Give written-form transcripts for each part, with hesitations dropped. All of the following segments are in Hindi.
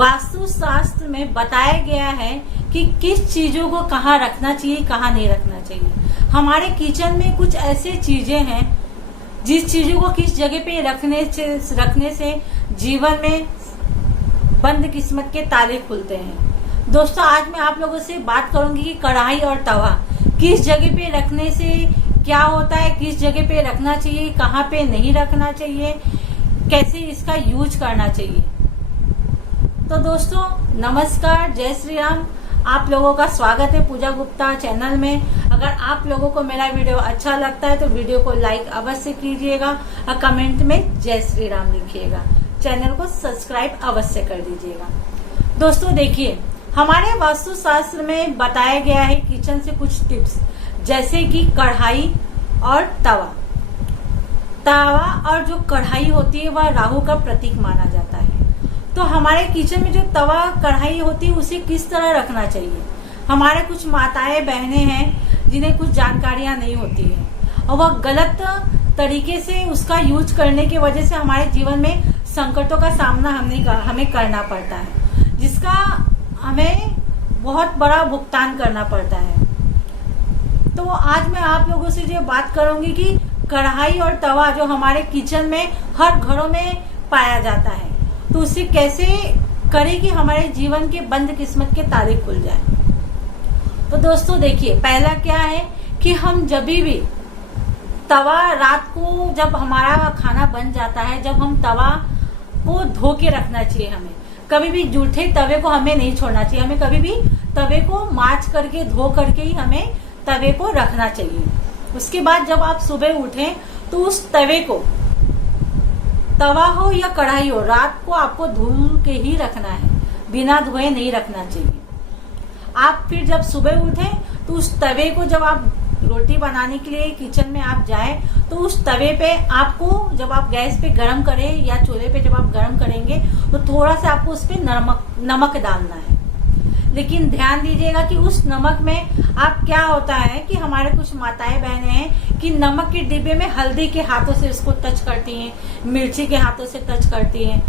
वास्तु शास्त्र में बताया गया है कि किस चीजों को कहाँ रखना चाहिए, कहाँ नहीं रखना चाहिए। हमारे किचन में कुछ ऐसे चीजें हैं जिस चीजों को किस जगह पे रखने से जीवन में बंद किस्मत के ताले खुलते हैं। दोस्तों, आज मैं आप लोगों से बात करूंगी कि कढ़ाई और तवा किस जगह पे रखने से क्या होता है, किस जगह पे रखना चाहिए, कहाँ पे नहीं रखना चाहिए, कैसे इसका यूज करना चाहिए। तो दोस्तों नमस्कार, जय श्री राम। आप लोगों का स्वागत है पूजा गुप्ता चैनल में। अगर आप लोगों को मेरा वीडियो अच्छा लगता है तो वीडियो को लाइक अवश्य कीजिएगा और कमेंट में जय श्री राम लिखिएगा। चैनल को सब्सक्राइब अवश्य कर दीजिएगा। दोस्तों देखिए, हमारे वास्तुशास्त्र में बताया गया है किचन से कुछ टिप्स, जैसे कि कढ़ाई और तवा। तवा और जो कढ़ाई होती है वह राहु का प्रतीक माना जाता है। तो हमारे किचन में जो तवा कढ़ाई होती है उसे किस तरह रखना चाहिए। हमारे कुछ माताएं बहनें हैं जिन्हें कुछ जानकारियां नहीं होती है और वह गलत तरीके से उसका यूज करने की वजह से हमारे जीवन में संकटों का सामना हमें करना पड़ता है, जिसका हमें बहुत बड़ा भुगतान करना पड़ता है। तो आज मैं आप लोगों से जो बात करूंगी कि कढ़ाई और तवा जो हमारे किचन में हर घरों में पाया जाता है, तो उसे कैसे करें कि हमारे जीवन के बंद किस्मत के ताले खुल जाए। तो दोस्तों देखिए, पहला क्या है कि हम जब भी तवा रात को जब हमारा खाना बन जाता है, जब हम तवा को धो के रखना चाहिए। हमें कभी भी जूठे तवे को हमें नहीं छोड़ना चाहिए। हमें कभी भी तवे को मांज करके धो करके ही हमें तवे को रखना चाहिए। उसके बाद जब आप सुबह उठें तो उस तवे को, तवा हो या कढ़ाई हो, रात को आपको धुल के ही रखना है, बिना धोए नहीं रखना चाहिए। आप फिर जब सुबह उठें तो उस तवे को, जब आप रोटी बनाने के लिए किचन में आप जाएं तो उस तवे पे आपको, जब आप गैस पे गरम करें या चूल्हे पे जब आप गरम करेंगे तो थोड़ा सा आपको उस पे नमक डालना है। लेकिन ध्यान दीजिएगा कि उस नमक में आप, क्या होता है कि हमारे कुछ माताएं बहनें हैं कि नमक के डिब्बे में हल्दी के हाथों से उसको टच करती हैं, मिर्ची के हाथों से टच करती हैं।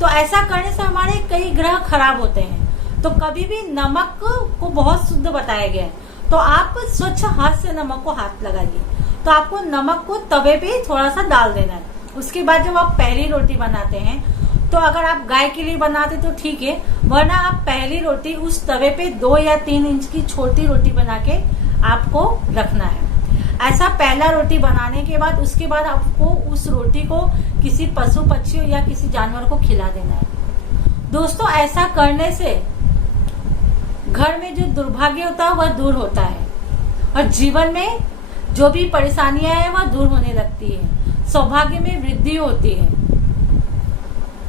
तो ऐसा करने से हमारे कई ग्रह खराब होते हैं। तो कभी भी नमक को बहुत शुद्ध बताया गया है, तो आप स्वच्छ हाथ से नमक को हाथ लगाइए। तो आपको नमक को तवे पे थोड़ा सा डाल देना है। उसके बाद जब आप पहली रोटी बनाते हैं, तो अगर आप गाय के लिए बनाते तो ठीक है, वरना आप पहली रोटी उस तवे पे 2 या 3 इंच की छोटी रोटी बना के आपको रखना है। ऐसा पहला रोटी बनाने के बाद उसके बाद आपको उस रोटी को किसी पशु पक्षी या किसी जानवर को खिला देना है। दोस्तों, ऐसा करने से घर में जो दुर्भाग्य होता है वह दूर होता है और जीवन में जो भी परेशानियां हैं वह दूर होने लगती है। सौभाग्य में वृद्धि होती है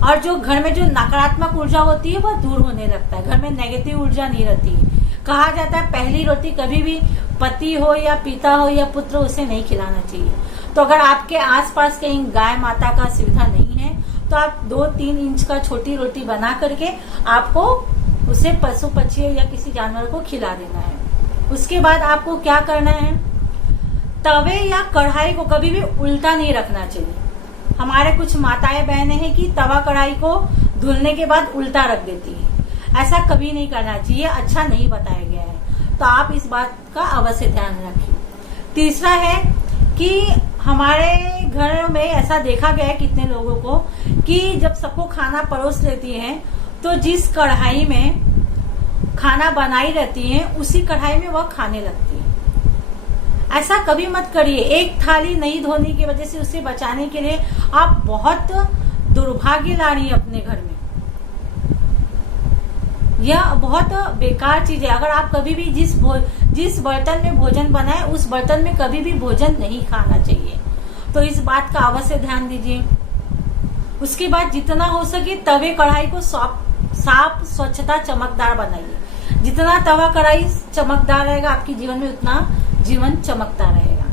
और जो घर में जो नकारात्मक ऊर्जा होती है वह दूर होने लगता है। घर में नेगेटिव ऊर्जा नहीं रहती है। कहा जाता है पहली रोटी कभी भी पति हो या पिता हो या पुत्र, उसे नहीं खिलाना चाहिए। तो अगर आपके आसपास कहीं गाय माता का सुविधा नहीं है तो आप 2-3 इंच का छोटी रोटी बना करके आपको उसे पशु पक्षी या किसी जानवर को खिला देना है। उसके बाद आपको क्या करना है, तवे या कढ़ाई को कभी भी उल्टा नहीं रखना चाहिए। हमारे कुछ माताएं बहनें हैं कि तवा कढ़ाई को धुलने के बाद उल्टा रख देती है। ऐसा कभी नहीं करना चाहिए, अच्छा नहीं बताया गया है। तो आप इस बात का अवश्य ध्यान रखिए। तीसरा है कि हमारे घर में ऐसा देखा गया है कितने लोगों को कि जब सबको खाना परोस लेती हैं तो जिस कढ़ाई में खाना बनाई रहती है उसी कढ़ाई में वह खाने लगती है। ऐसा कभी मत करिए। एक थाली नहीं धोने की वजह से उसे बचाने के लिए आप बहुत दुर्भाग्य ला रही है अपने घर में। यह बहुत बेकार चीज है। अगर आप कभी भी जिस बर्तन में भोजन बनाए उस बर्तन में कभी भी भोजन नहीं खाना चाहिए। तो इस बात का अवश्य ध्यान दीजिए। उसके बाद जितना हो सके तवे कढ़ाई को साफ स्वच्छता चमकदार बनाइए। जितना तवा कढ़ाई चमकदार रहेगा आपके जीवन में उतना जीवन चमकता रहेगा।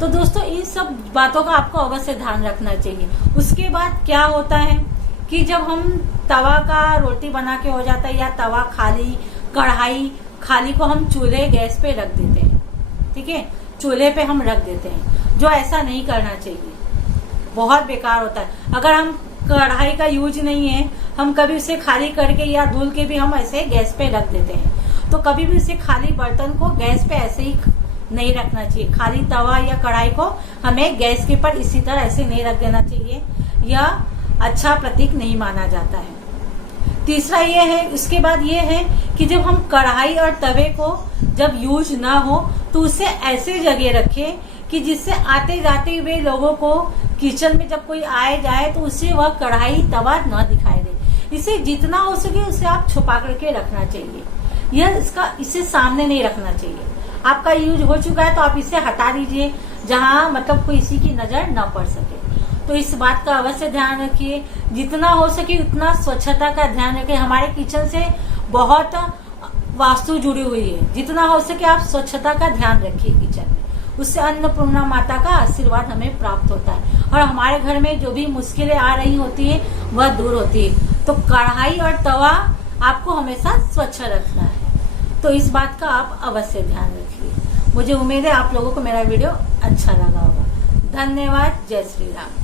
तो दोस्तों, इन सब बातों का आपको अवश्य ध्यान रखना चाहिए। उसके बाद क्या होता है कि जब हम तवा का रोटी बना के हो जाता है या तवा खाली, कढ़ाई खाली को हम चूल्हे गैस पे रख देते हैं, ठीक है, चूल्हे पे हम रख देते हैं, जो ऐसा नहीं करना चाहिए, बहुत बेकार होता है। अगर हम कढ़ाई का यूज नहीं है, हम कभी उसे खाली करके या धुल के भी हम ऐसे गैस पे रख देते हैं। तो कभी भी उसे खाली बर्तन को गैस पे ऐसे ही नहीं रखना चाहिए। खाली तवा या कढ़ाई को हमें गैस के ऊपर इसी तरह ऐसे नहीं रख देना चाहिए, यह अच्छा प्रतीक नहीं माना जाता है। तीसरा ये है, उसके बाद ये है कि जब हम कढ़ाई और तवे को जब यूज ना हो तो उसे ऐसे जगह रखें कि जिससे आते जाते हुए लोगों को किचन में जब कोई आए जाए तो उसे वह कढ़ाई तवा न दिखाई दे। इसे जितना हो सके उसे आप छुपा करके रखना चाहिए, इसे सामने नहीं रखना चाहिए। आपका यूज हो चुका है तो आप इसे हटा दीजिए, जहां मतलब कोई किसी की नजर न पड़ सके। तो इस बात का अवश्य ध्यान रखिए, जितना हो सके उतना स्वच्छता का ध्यान रखिए। हमारे किचन से बहुत वास्तु जुड़ी हुई है, जितना हो सके आप स्वच्छता का ध्यान रखिए किचन में, उससे अन्नपूर्णा माता का आशीर्वाद हमें प्राप्त होता है और हमारे घर में जो भी मुश्किलें आ रही होती है वह दूर होती है। तो कढ़ाई और तवा आपको हमेशा स्वच्छ रखना है, तो इस बात का आप अवश्य ध्यान रखिए। मुझे उम्मीद है आप लोगों को मेरा वीडियो अच्छा लगा होगा। धन्यवाद। जय श्री राम।